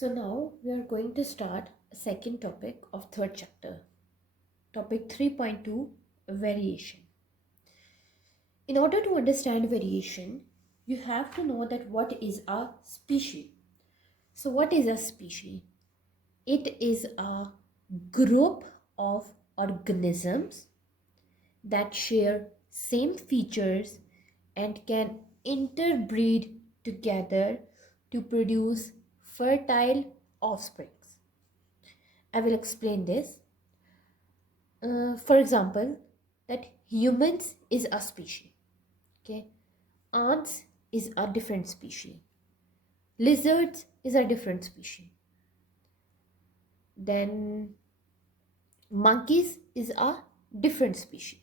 So now we are going to start a second topic of third chapter. Topic 3.2, variation. In order to understand variation, you have to know that what is a species. So what is a species? It is a group of organisms that share same features and can interbreed together to produce fertile offsprings. I will explain this. For example, that humans is a species. Okay, ants is a different species. Lizards is a different species. Then monkeys is a different species.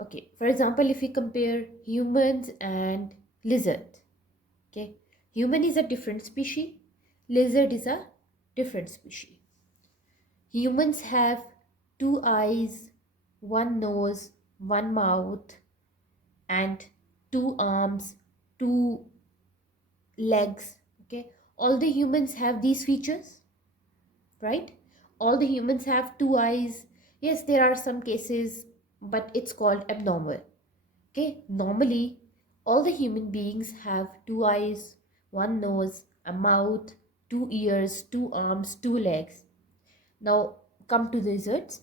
Okay, for example, if we compare humans and lizard, okay, human is a different species, lizard is a different species. Humans have two eyes, one nose, one mouth, and two arms, two legs. Okay, all the humans have these features, right? All the humans have two eyes. Yes, there are some cases, but it's called abnormal. Okay, normally all the human beings have two eyes, one nose, a mouth, two ears, two arms, two legs. Now come to the lizards.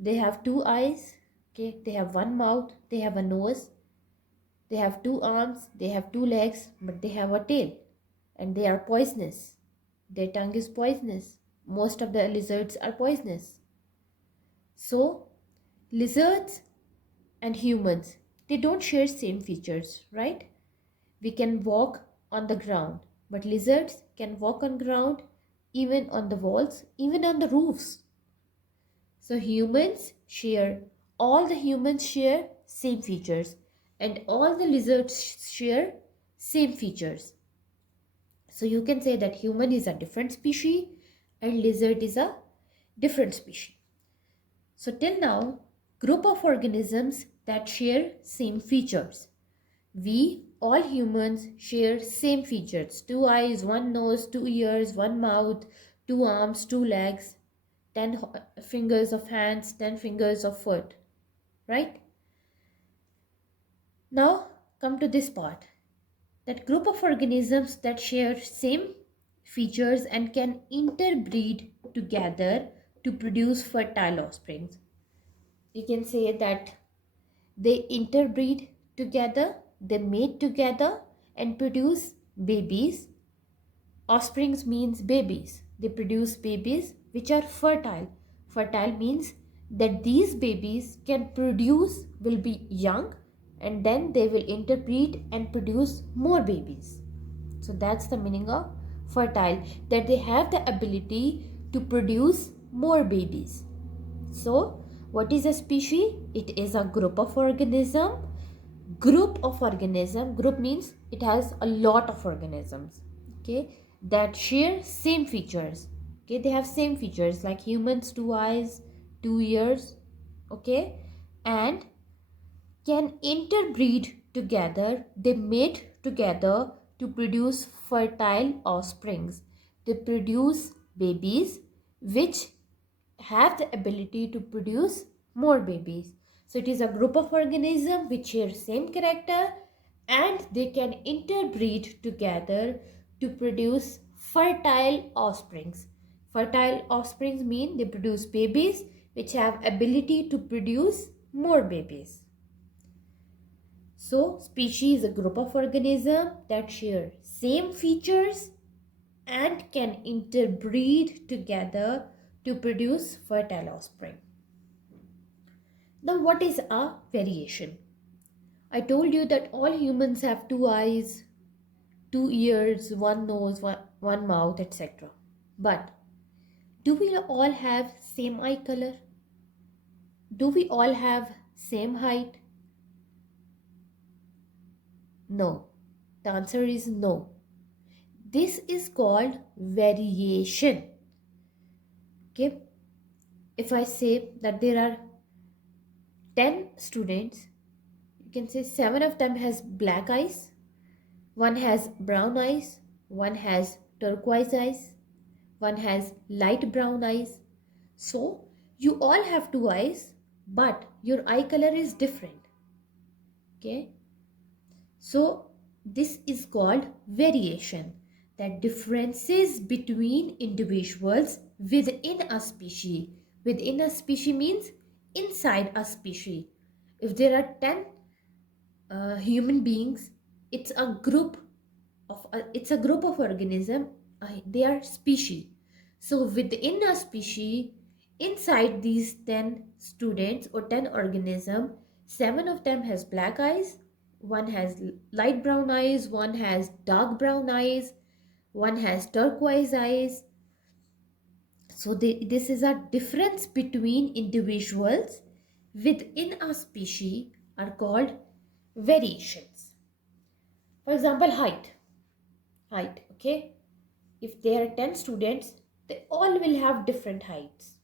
They have two eyes, okay, they have one mouth, they have a nose, they have two arms, they have two legs, but they have a tail, and they are poisonous. Their tongue is poisonous. Most of the lizards are poisonous. So lizards and humans, they don't share same features, right? We can walk on the ground, but lizards can walk on ground, even on the walls, even on the roofs. So all the humans share same features, and all the lizards share same features. So you can say that human is a different species and lizard is a different species. So till now, group of organisms that share same features. We, all humans, share same features. Two eyes, one nose, two ears, one mouth, two arms, two legs, 10 fingers of hands, 10 fingers of foot, right? Now come to this part. That group of organisms that share same features and can interbreed together to produce fertile offspring. You can say that they interbreed together, they mate together and produce babies. Offsprings means babies. They produce babies which are fertile. Fertile means that these babies can produce, will be young, and then they will interbreed and produce more babies. So that's the meaning of fertile, that they have the ability to produce more babies. So what is a species? It is a group of organism. Group means it has a lot of organisms, okay, that share same features. Okay, they have same features like humans, two eyes, two ears, okay, and can interbreed together. They mate together to produce fertile offsprings. They produce babies which have the ability to produce more babies. So it is a group of organisms which share same character and they can interbreed together to produce fertile offsprings. Fertile offsprings mean they produce babies which have ability to produce more babies. So species is a group of organisms that share same features and can interbreed together to produce fertile offspring. Now, what is a variation? I told you that all humans have two eyes, two ears, one nose, one mouth, etc. But do we all have same eye color? Do we all have same height? No. The answer is no. This is called variation. Okay. If I say that there are 10 students, you can say 7 of them has black eyes, one has brown eyes, one has turquoise eyes, one has light brown eyes. So you all have two eyes, but your eye color is different. Okay, so this is called variation, that differences between individuals within a species. Within a species means inside a species. If there are 10 human beings, it's a group it's a group of organism. They are species. So within a species, inside these 10 students or 10 organism, 7 of them has black eyes, one has light brown eyes, one has dark brown eyes, one has turquoise eyes. So this is a difference between individuals within a species are called variations. For example, height, okay? If there are 10 students, they all will have different heights.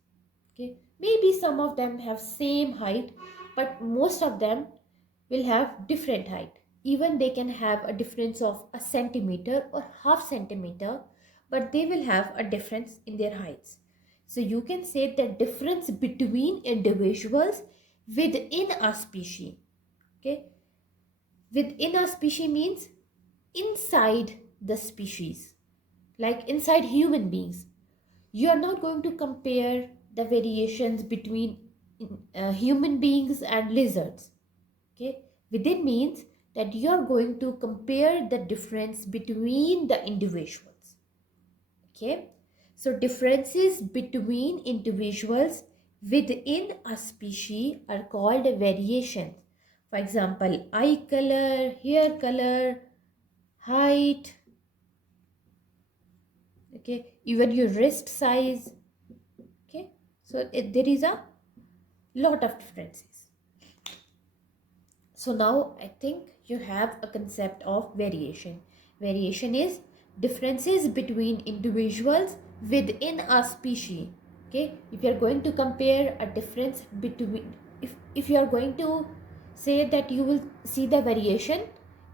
Okay, maybe some of them have same height, but most of them will have different height. Even they can have a difference of a centimeter or half centimeter, but they will have a difference in their heights. So you can say the difference between individuals within a species. Okay, within a species means inside the species, like inside human beings. You are not going to compare the variations between human beings and lizards. Okay, within means that you are going to compare the difference between the individuals. Okay, so differences between individuals within a species are called variations. For example, eye color, hair color, height, okay, even your wrist size. Okay, so there is a lot of differences. So now I think you have a concept of variation. Variation is differences between individuals within a species. Okay, if you are going to compare a difference between, if you are going to say that you will see the variation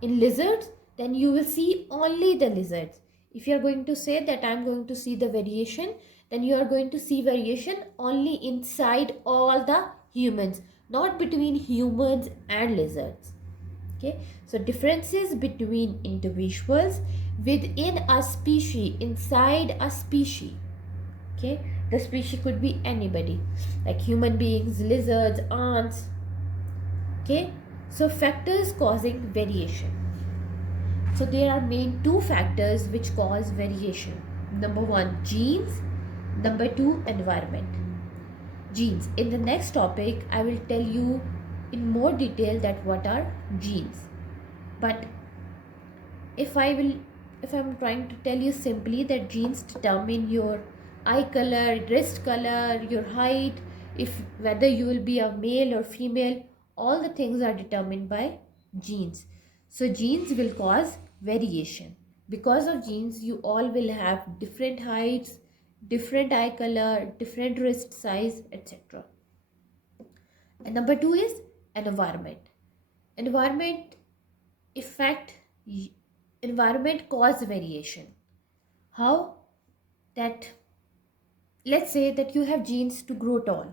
in lizards, then you will see only the lizards. If you are going to say that I am going to see the variation, then you are going to see variation only inside all the humans, not between humans and lizards. Okay, so differences between individuals within a species, inside a species. Okay, the species could be anybody, like human beings, lizards, ants. Okay, so factors causing variation. So there are main two factors which cause variation. Number one, genes. Number two, environment. Genes. In the next topic, I will tell you in more detail that what are genes. But if I'm trying to tell you simply that genes determine your eye color, wrist color, your height, if whether you will be a male or female, all the things are determined by genes. So genes will cause variation. Because of genes, you all will have different heights, different eye color, different wrist size, etc. And number two is environment. Environment effect, environment cause variation. How? That let's say that you have genes to grow tall.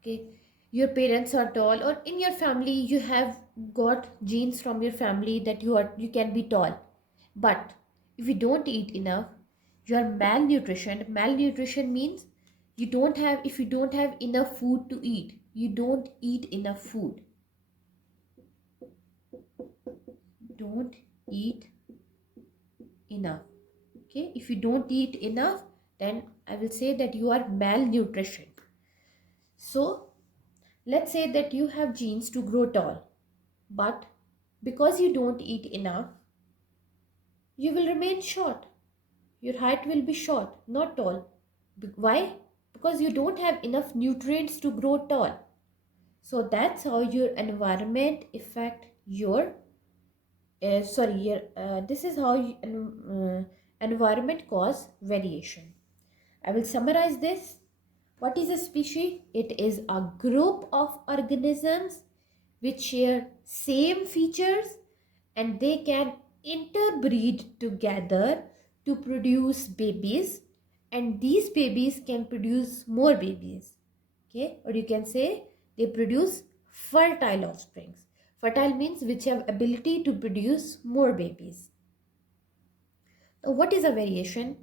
Okay, your parents are tall, or in your family you have got genes from your family that you can be tall. But if you don't eat enough, you are malnutrition. Malnutrition means if you don't have enough food to eat, you don't eat enough food, don't eat enough. Okay, if you don't eat enough, then I will say that you are malnutrition. So let's say that you have genes to grow tall, but because you don't eat enough, you will remain short. Your height will be short, not tall. Why? Because you don't have enough nutrients to grow tall. So that's how your environment affect your this is how environment cause variation. I will summarize this. What is a species? It is a group of organisms which share same features, and they can interbreed together to produce babies and these babies can produce more babies. Okay, or you can say they produce fertile offsprings. Fertile means which have ability to produce more babies. Now what is a variation?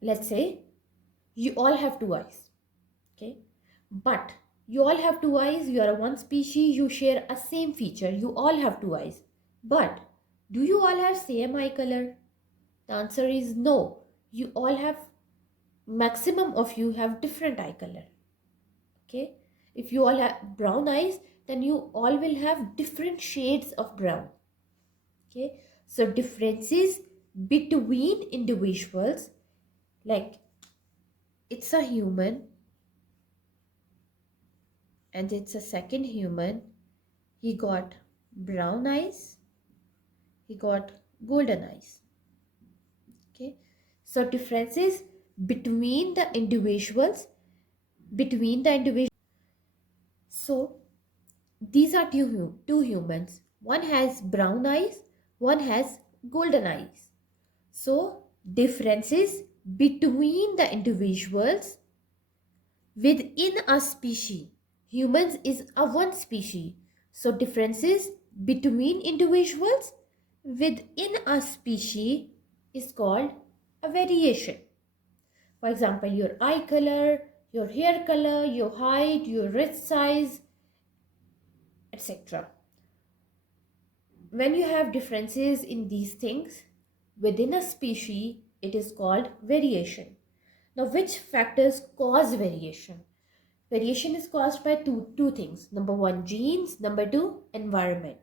Let's say you all have two eyes. Okay, but you all have two eyes, you are one species, you share a same feature, you all have two eyes, but do you all have same eye color? The answer is no. You all have, maximum of you have different eye color. Okay, if you all have brown eyes, then you all will have different shades of brown. Okay, so differences between individuals, like it's a human and it's a second human, he got brown eyes, he got golden eyes. Okay, so differences between the individuals, between the individuals. So these are two humans. One has brown eyes, one has golden eyes. So differences between the individuals within a species. Humans is a one species. So differences between individuals within a species is called a variation. For example, your eye color, your hair color, your height, your wrist size, etc. When you have differences in these things within a species, it is called variation. Now, which factors cause variation? Variation is caused by two things. Number one, genes. Number two, environment.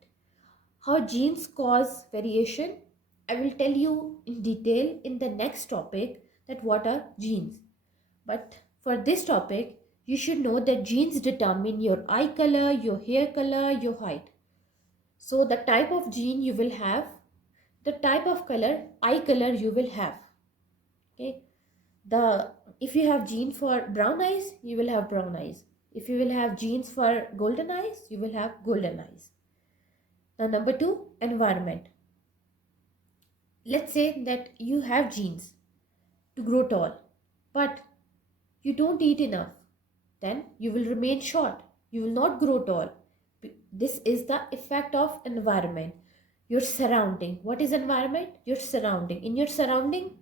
How genes cause variation? I will tell you in detail in the next topic that what are genes. But for this topic, you should know that genes determine your eye color, your hair color, your height. So the type of gene you will have, the type of color, eye color you will have. Okay. If you have gene for brown eyes, you will have brown eyes. If you will have genes for golden eyes, you will have golden eyes. Now number two, environment. Let's say that you have genes to grow tall, but you don't eat enough. Then you will remain short. You will not grow tall. This is the effect of environment. Your surrounding. What is environment? Your surrounding. In your surrounding,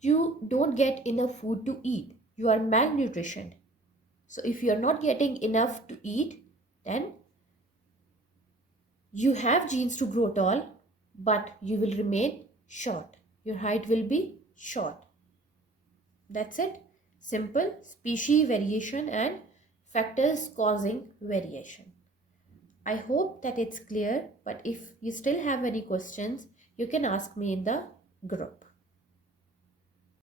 you don't get enough food to eat. You are malnutrition. So if you are not getting enough to eat, then you have genes to grow tall, but you will remain short. Your height will be short. That's it. Simple. Species variation and factors causing variation. I hope that it's clear, but if you still have any questions, you can ask me in the group.